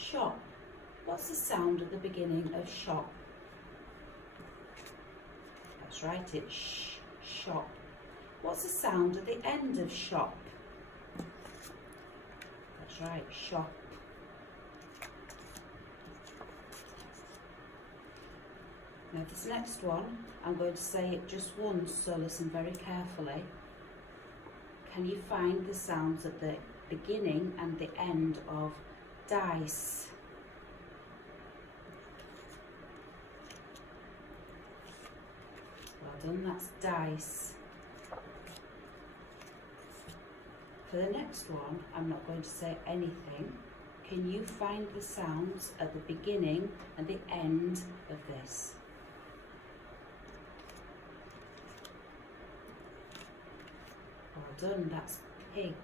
Shop. What's the sound at the beginning of shop? That's right, it's shop. What's the sound at the end of shop? That's right, shop. Now this next one, I'm going to say it just once, so listen very carefully. Can you find the sounds at the beginning and the end of dice? Well done, that's dice. For the next one, I'm not going to say anything. Can you find the sounds at the beginning and the end of this? Well done, that's pig.